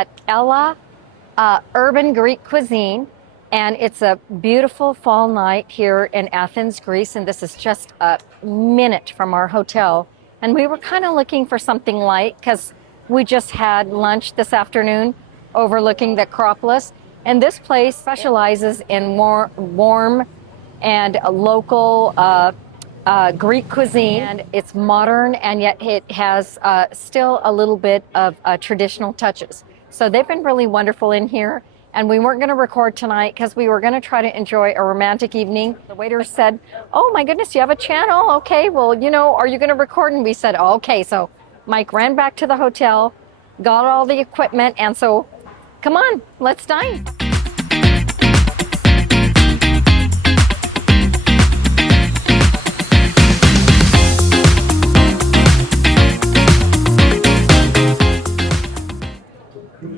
at Ella Urban Greek Cuisine, and it's a beautiful fall night here in Athens, Greece, and this is just a minute from our hotel. And we were kind of looking for something light because we just had lunch this afternoon overlooking the Acropolis. And this place specializes in more warm and local Greek cuisine. And it's modern, and yet it has still a little bit of traditional touches. So they've been really wonderful in here. And we weren't going to record tonight because we were going to try to enjoy a romantic evening. The waiter said, "Oh my goodness, you have a channel? Okay, well, are you going to record?" And we said, "Oh, okay." So Mike ran back to the hotel, got all the equipment, and so come on, let's dine.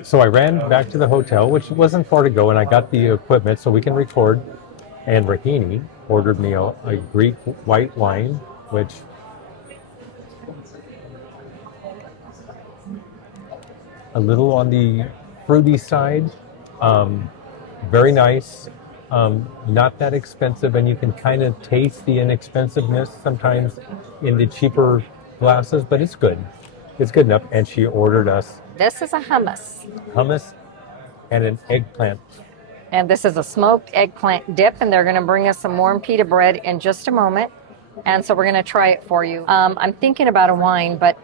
So I ran back to the hotel, which wasn't far to go, and I got the equipment so we can record. And Rahini ordered me a Greek white wine, which a little on the fruity side, very nice, not that expensive, and you can kind of taste the inexpensiveness sometimes in the cheaper glasses, but it's good. It's good enough. And she ordered us This is a hummus and an eggplant. And this is a smoked eggplant dip, and they're going to bring us some warm pita bread in just a moment. And so we're going to try it for you. I'm thinking about a wine, but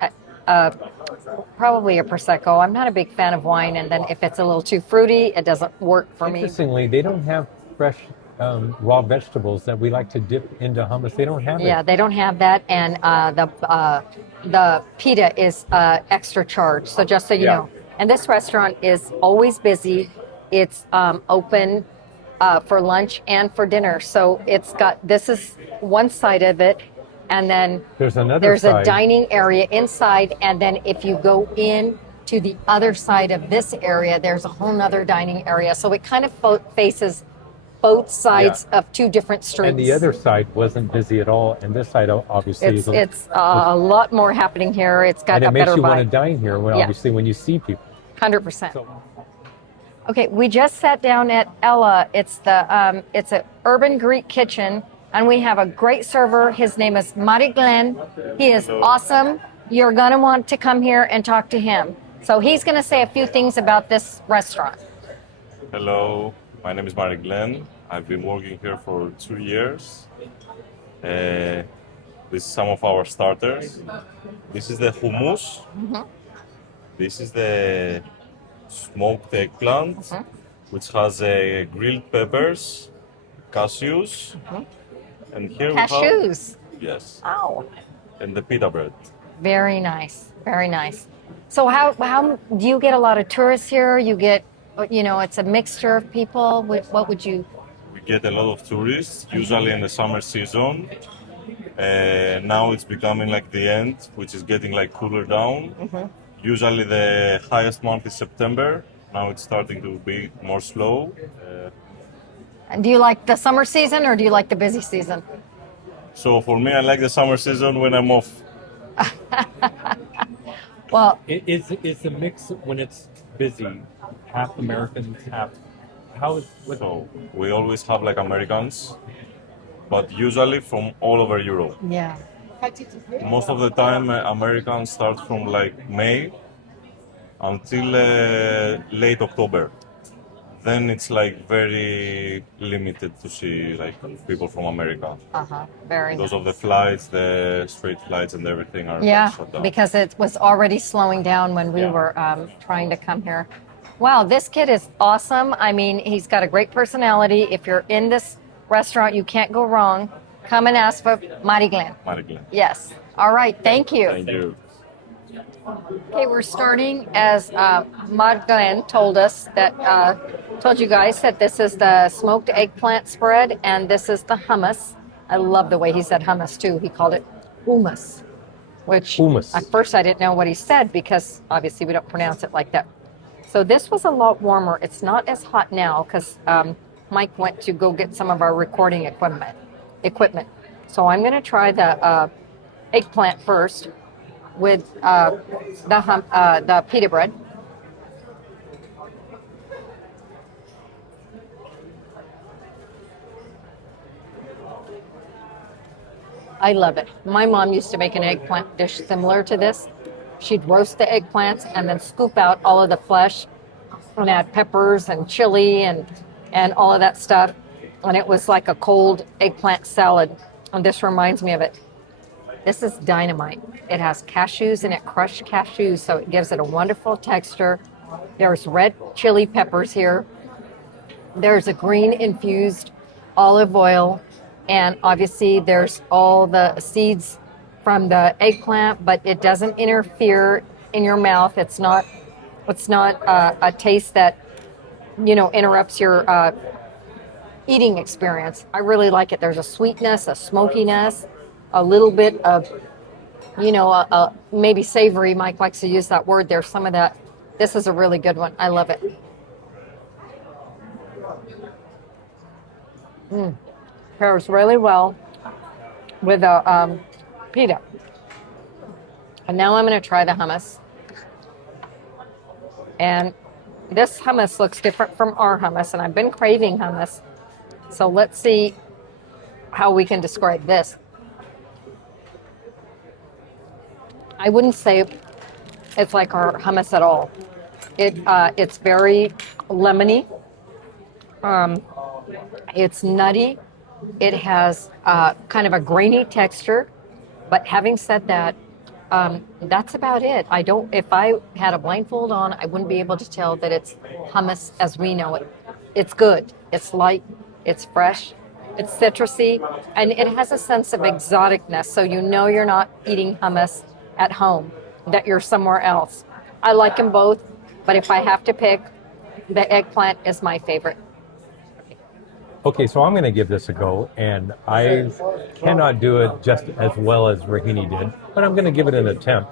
probably a Prosecco. I'm not a big fan of wine, and then if it's a little too fruity, it doesn't work for me. Interestingly, they don't have fresh raw vegetables that we like to dip into hummus. They don't have it. Yeah, they don't have that, and the pita is extra charged. So just so you know. And this restaurant is always busy. It's open for lunch and for dinner. So this is one side of it, and then there's a dining area inside, and then if you go in to the other side of this area, there's a whole nother dining area. So it kind of faces both sides of two different streets. And the other side wasn't busy at all, and this side obviously is it's a lot more happening here. It's got a better vibe. And it makes you want to dine here, obviously, when you see people. 100%. Okay, we just sat down at Ella. It's an urban Greek kitchen, and we have a great server. His name is Mari Glenn. He is awesome. You're going to want to come here and talk to him. So he's going to say a few things about this restaurant. Hello, my name is Mari Glenn. I've been working here for 2 years. This is some of our starters. This is the hummus. Mm-hmm. This is the smoked eggplant, which has grilled peppers, cashews, and here we have... Yes. Oh. And the pita bread. Very nice, very nice. So how do you get a lot of tourists here? You get, it's a mixture of people. What would you... We get a lot of tourists, usually in the summer season. Now it's becoming like the end, which is getting like cooler down. Mm-hmm. Usually the highest month is September. Now it's starting to be more slow. And do you like the summer season or do you like the busy season? So for me, I like the summer season when I'm off. Well, it's a mix when it's busy. Half Americans, half. So we always have like Americans, but usually from all over Europe. Yeah. Most of the time, Americans start from like May until late October. Then it's like very limited to see like people from America. Very Because nice. of the flights, the straight flights and everything are shut down. Because it was already slowing down when we were trying to come here. Wow, this kid is awesome. I mean, he's got a great personality. If you're in this restaurant, you can't go wrong. Come and ask for Mari Glenn. Mari Glenn. Yes. All right. Thank you. Thank you. Okay, we're starting as Mari Glenn told you guys that this is the smoked eggplant spread and this is the hummus. I love the way he said hummus too. He called it hummus, which at first I didn't know what he said because obviously we don't pronounce it like that. So this was a lot warmer. It's not as hot now because Mike went to go get some of our recording equipment. So I'm going to try the eggplant first with the pita bread. I love it. My mom used to make an eggplant dish similar to this. She'd roast the eggplants and then scoop out all of the flesh and add peppers and chili and all of that stuff. And it was like a cold eggplant salad. And this reminds me of it. This is dynamite. It has cashews in it, crushed cashews, so it gives it a wonderful texture. There's red chili peppers here. There's a green infused olive oil, and obviously there's all the seeds from the eggplant, but it doesn't interfere in your mouth. It's not a taste that interrupts your eating experience. I really like it. There's a sweetness, a smokiness, a little bit of maybe savory. Mike likes to use that word. There's some of that. This is a really good one. I love it. Pairs really well with a pita. And now I'm going to try the hummus. And this hummus looks different from our hummus, and I've been craving hummus. So let's see how we can describe this. I wouldn't say it's like our hummus at all. It's very lemony. It's nutty. It has kind of a grainy texture. But having said that, that's about it. If I had a blindfold on, I wouldn't be able to tell that it's hummus as we know it. It's good. It's light. It's fresh. It's citrusy. And it has a sense of exoticness. So you're not eating hummus at home, that you're somewhere else. I like them both, but if I have to pick, the eggplant is my favorite. Okay, so I'm going to give this a go, and I cannot do it just as well as Rahini did, but I'm going to give it an attempt.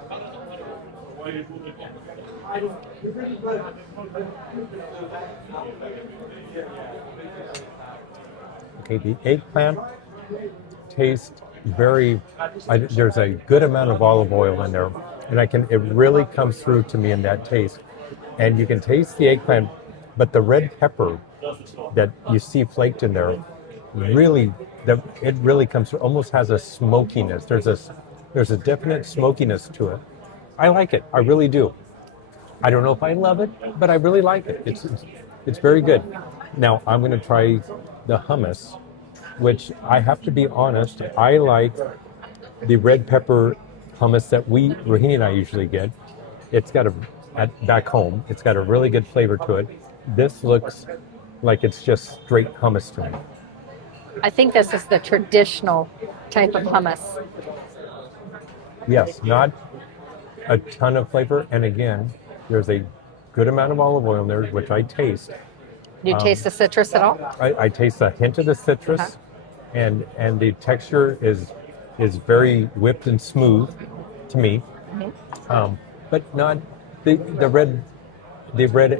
Okay, the eggplant tastes there's a good amount of olive oil in there, and it really comes through to me in that taste. And you can taste the eggplant, but the red pepper that you see flaked in there, it really comes through, almost has a smokiness. There's a definite smokiness to it. I like it. I really do. I don't know if I love it, but I really like it. It's very good. Now I'm going to try the hummus, which I have to be honest, I like the red pepper hummus that Rahini and I usually get. It's got back home, it's got a really good flavor to it. This looks like it's just straight hummus to me. I think this is the traditional type of hummus. Yes, not a ton of flavor. And again, there's a good amount of olive oil in there, which I taste. Do you taste the citrus at all? I taste a hint of the citrus, and the texture is very whipped and smooth to me. But not the red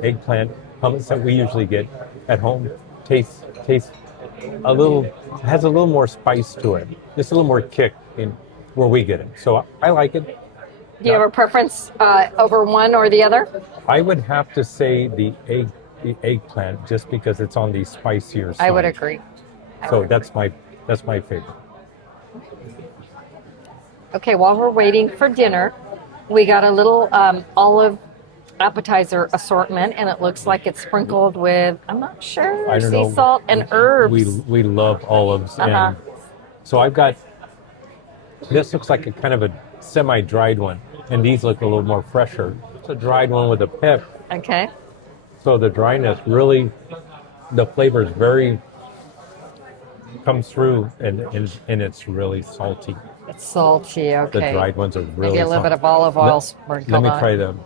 eggplant hummus that we usually get at home tastes has a little more spice to it. Just a little more kick in where we get it. So I like it. Do you have a preference over one or the other? I would have to say the eggplant, just because it's on the spicier side. I would agree. That's my favorite. Okay, while we're waiting for dinner, we got a little olive appetizer assortment, and it looks like it's sprinkled with, I'm not sure, sea salt and herbs. We love olives. And so I've got, this looks like a kind of a semi-dried one, and these look a little more fresher. It's a dried one with a pip. Okay. So the dryness really, the flavor is very, comes through, and it's really salty. It's salty, okay. The dried ones are really Maybe a little bit of olive oil sprinkled on. Let me try them.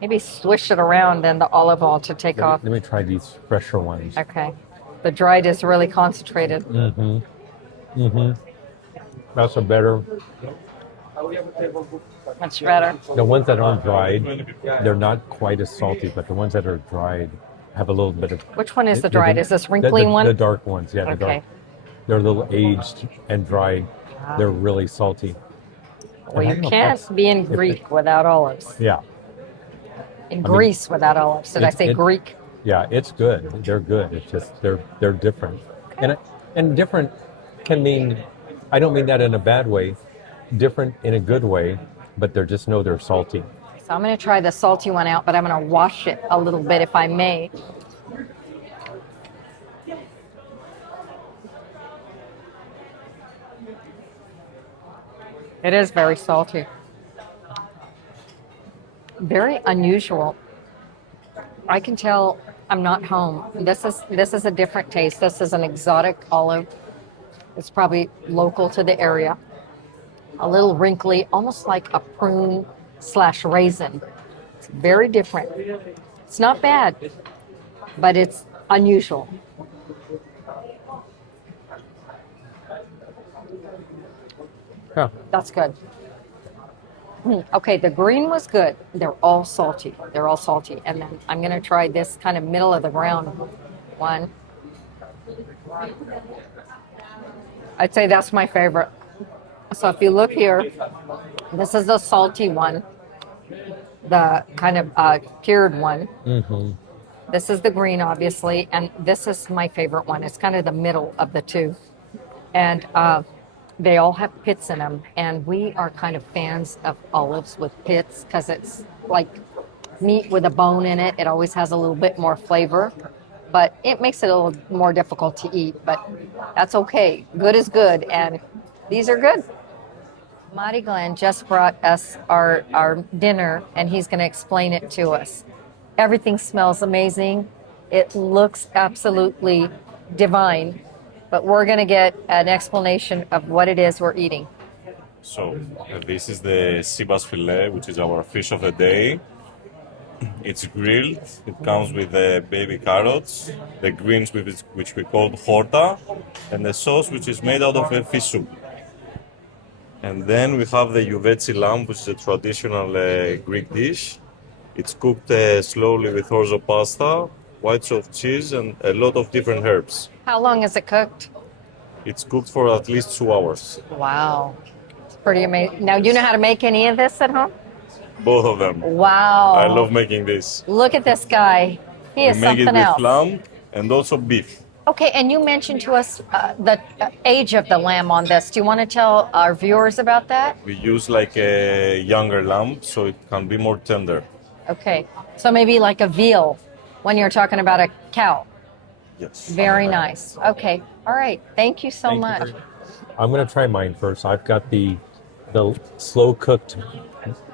Maybe swish it around, then the olive oil to take off. Let me try these fresher ones. Okay. The dried is really concentrated. That's a better. Much better. The ones that aren't dried, they're not quite as salty, but the ones that are dried have a little bit of. Which one is the dried? Is this wrinkling one? The dark ones, yeah. The dark. They're a little aged and dried. Wow. They're really salty. Well, you can't be in Greek without olives. Yeah. In Greece without olives. Did I say Greek? Yeah, it's good. They're good. It's just they're different, and different can mean I don't mean that in a bad way, different in a good way, but they just know they're salty. So I'm going to try the salty one out, but I'm going to wash it a little bit if I may. It is very salty. Very unusual. I can tell I'm not home. This is a different taste. This is an exotic olive. It's probably local to the area. A little wrinkly, almost like a prune / raisin. It's very different. It's not bad, but it's unusual. Yeah. That's good. Okay, the green was good. They're all salty. They're all salty. And then I'm going to try this kind of middle of the ground one. I'd say that's my favorite. So if you look here, this is the salty one, the kind of cured one. Mm-hmm. This is the green, obviously, and this is my favorite one. It's kind of the middle of the two. And they all have pits in them, and we are kind of fans of olives with pits because it's like meat with a bone in it. It always has a little bit more flavor, but it makes it a little more difficult to eat, but that's okay. Good is good, and these are good. Marty Glenn just brought us our dinner, and he's going to explain it to us. Everything smells amazing. It looks absolutely divine. But we're going to get an explanation of what it is we're eating. So this is the sea bass fillet, which is our fish of the day. It's grilled. It comes with the baby carrots, the greens which we call horta, and the sauce which is made out of a fish soup. And then we have the uvetsi lamb, which is a traditional Greek dish. It's cooked slowly with orzo pasta, white soft cheese, and a lot of different herbs. How long is it cooked? It's cooked for at least 2 hours. Wow. It's pretty amazing. Now, you know how to make any of this at home? Both of them. Wow. I love making this. Look at this guy. He is We make it something with else. lamb and also beef. Okay, and you mentioned to us the age of the lamb on this. Do you want to tell our viewers about that? We use like a younger lamb, so it can be more tender. Okay, so maybe like a veal when you're talking about a cow. Yes. Very nice. Okay, all right. Thank you so Thank you much. I'm going to try mine first. I've got the slow cooked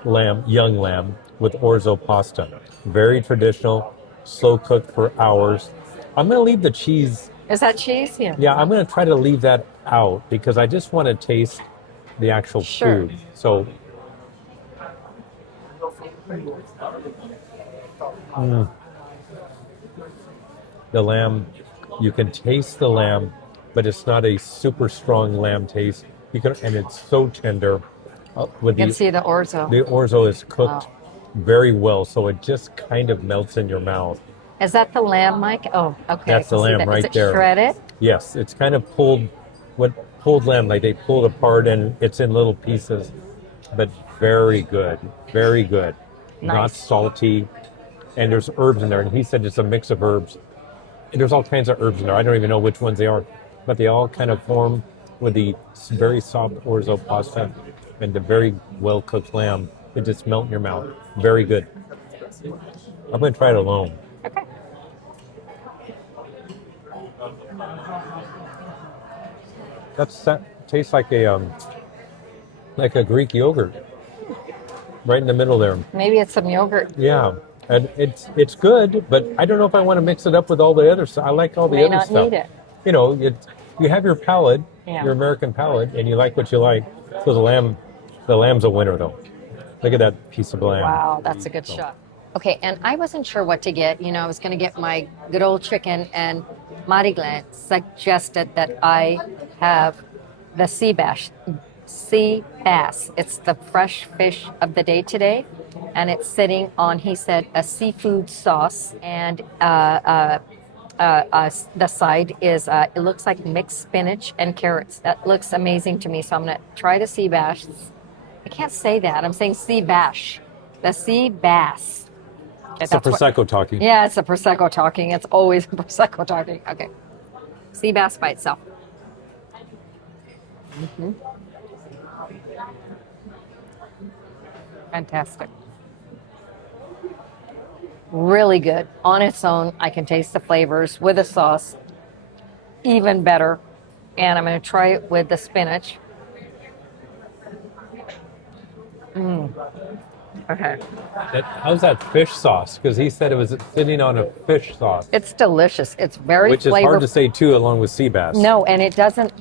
lamb, young lamb with orzo pasta. Very traditional, slow cooked for hours. I'm going to leave the cheese. Is that cheese? Yeah. Yeah, I'm going to try to leave that out because I just want to taste the actual Sure. food. So, the lamb, you can taste the lamb, but it's not a super strong lamb taste. And it's so tender. With You can see the orzo. the orzo is cooked very well, so it just kind of melts in your mouth. Is that the lamb, Mike? Oh, okay. That's the I can see lamb that. right Is it there. shredded? Yes, it's kind of pulled lamb, like they pull it apart and it's in little pieces, but very good, very good. Not Nice. salty, and there's herbs in there, and he said it's a mix of herbs. And there's all kinds of herbs in there. I don't even know which ones they are, but they all kind of form with the very soft orzo pasta and the very well-cooked lamb. It just melt in your mouth. Very good. I'm going to try it alone. Okay. That tastes like a Greek yogurt, right in the middle there. Maybe it's some yogurt. Yeah, and it's good, but I don't know if I want to mix it up with all the other stuff. I like all the May other not stuff. need it. You know, you have your palate, Yeah. your American palate, and you like what you like. So the lamb's a winner, though. Look at that piece of lamb. Wow, that's a good shot. Okay, and I wasn't sure what to get. You know, I was going to get my good old chicken, and Mariglan suggested that I have the sea bass. Sea bass. It's the fresh fish of the day today, and it's sitting on, he said, a seafood sauce, and the side is, it looks like mixed spinach and carrots. That looks amazing to me, so I'm going to try the sea bass. I can't say that. I'm saying sea bash. The sea bass. Okay, It's a that's what- Prosecco talking. yeah, it's a Prosecco talking. It's always Prosecco talking. Okay. Sea bass by itself. Mhm. Fantastic. Really good. On its own, I can taste the flavors. With a sauce, even better. And I'm going to try it with the spinach. Okay. How's that fish sauce? Because he said it was sitting on a fish sauce, It's delicious. It's very which is hard to flavorful. say too, along with sea bass. No, and it doesn't,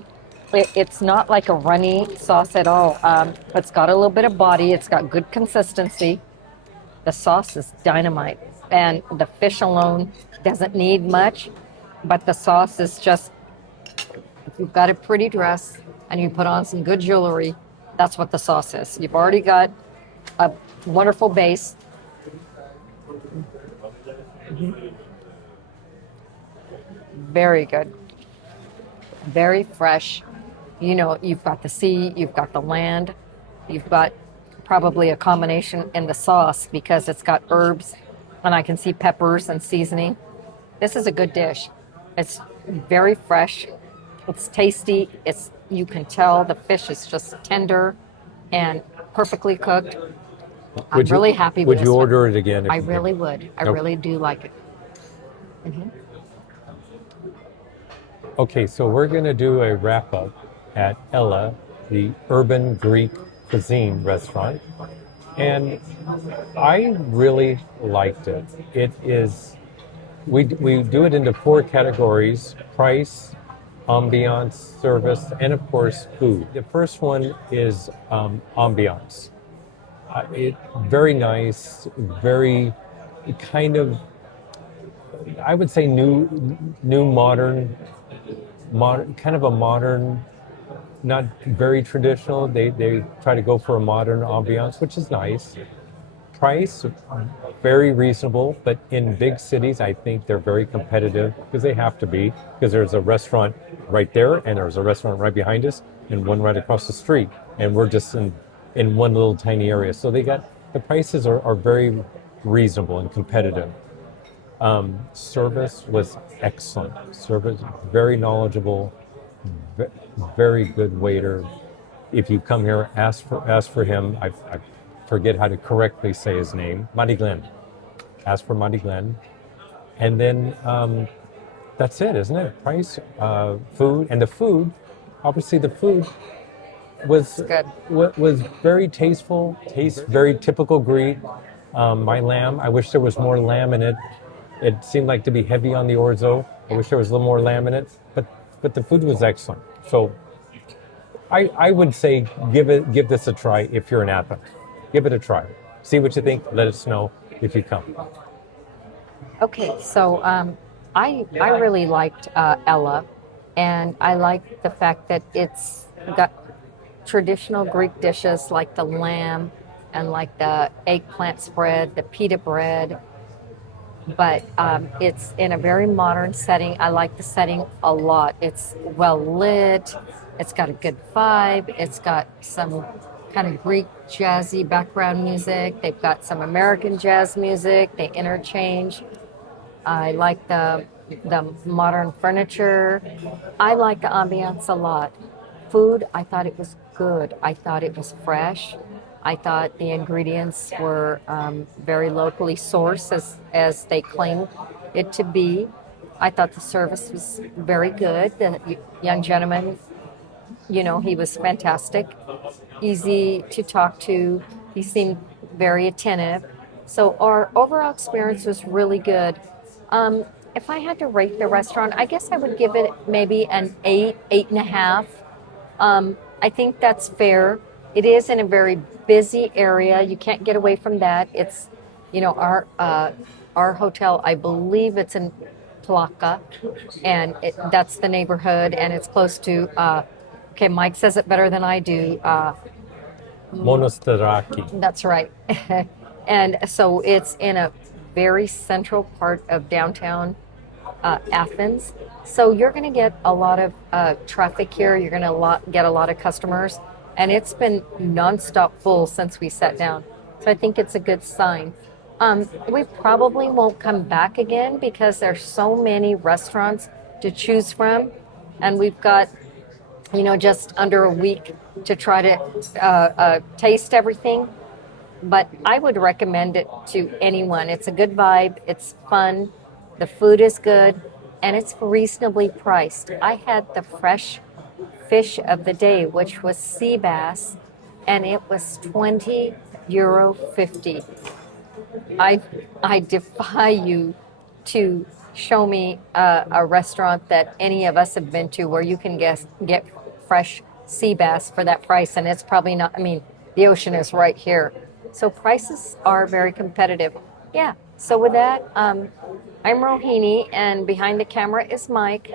it's not like a runny sauce at all. It's got a little bit of body. It's got good consistency. The sauce is dynamite. And the fish alone doesn't need much, but the sauce is just, if you've got a pretty dress and you put on some good jewelry, that's what the sauce is. You've already got a wonderful base. Very good. Very fresh. You know, you've got the sea, you've got the land, you've got probably a combination in the sauce because it's got herbs and I can see peppers and seasoning. This is a good dish. It's very fresh. It's tasty. It's, you can tell the fish is just tender and perfectly cooked. I'm really happy with Would this you one. order it again? I really would. I really do like it. Okay, so we're going to do a wrap up at Ella, the urban Greek cuisine restaurant. And I really liked it. It is, we do it into 4 categories: price, ambiance, service, and of course, food. The first one is ambiance. It very nice, very kind of, I would say modern, kind of a modern, not very traditional. They try to go for a modern ambiance, which is nice. Price, very reasonable, but in big cities, I think they're very competitive because they have to be, because there's a restaurant right there and there's a restaurant right behind us and one right across the street. And we're just in one little tiny area. So the prices are very reasonable and competitive. Service was excellent. Service, very knowledgeable, very good waiter. If you come here, ask for him. I forget how to correctly say his name. Monty Glenn. Ask for Monty Glenn. And then that's it, isn't it? Price, food, and the food. Obviously, the food was Good. was very tasteful. Tastes very typical Greek. My lamb. I wish there was more lamb in it. It seemed like to be heavy on the orzo. I wish there was a little more lamb in it, but the food was excellent. So I would say give this a try if you're in Athens. Give it a try. See what you think. Let us know if you come. Okay, so I really liked Ella, and I liked the fact that it's got traditional Greek dishes like the lamb and like the eggplant spread, the pita bread, but it's in a very modern setting. I like the setting a lot. It's well lit. It's got a good vibe. It's got some kind of Greek jazzy background music. They've got some American jazz music. They interchange. I like the modern furniture. I like the ambiance a lot. Food, I thought it was good. I thought it was fresh. I thought the ingredients were very locally sourced as they claimed it to be. I thought the service was very good. The young gentleman, you know, he was fantastic, easy to talk to. He seemed very attentive. So our overall experience was really good. If I had to rate the restaurant, I guess I would give it maybe an 8, 8.5. I think that's fair. It is in a very busy area. You can't get away from that. It's, you know, our hotel, I believe it's in Plaka, and that's the neighborhood, and it's close to, okay, Mike says it better than I do. Monastiraki. That's right. And so it's in a very central part of downtown Athens. So you're going to get a lot of traffic here. You're going to get a lot of customers. And it's been nonstop full since we sat down. So I think it's a good sign. We probably won't come back again because there's so many restaurants to choose from. And we've got just under a week to try to taste everything. But I would recommend it to anyone. It's a good vibe, it's fun, the food is good, and it's reasonably priced. I had the fresh fish of the day, which was sea bass, and it was 20 euro 50. I I defy you to show me a restaurant that any of us have been to where you can get fresh sea bass for that price, and it's probably not. I mean, the ocean is right here, so prices are very competitive. Yeah. So with that, I'm Rohini, and behind the camera is Mike,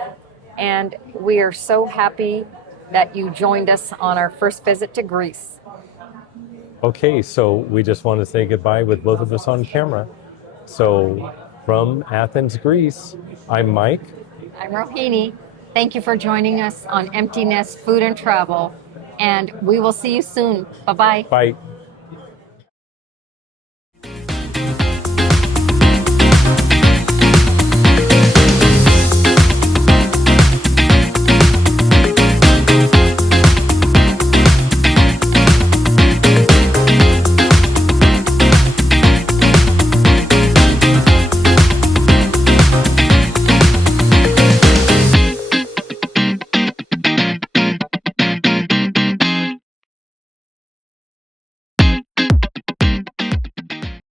and we are so happy that you joined us on our first visit to Greece. Okay, so we just want to say goodbye with both of us on camera. So from Athens, Greece, I'm Mike. I'm Rohini. Thank you for joining us on Empty Nest Food and Travel, and we will see you soon. Bye bye. Bye.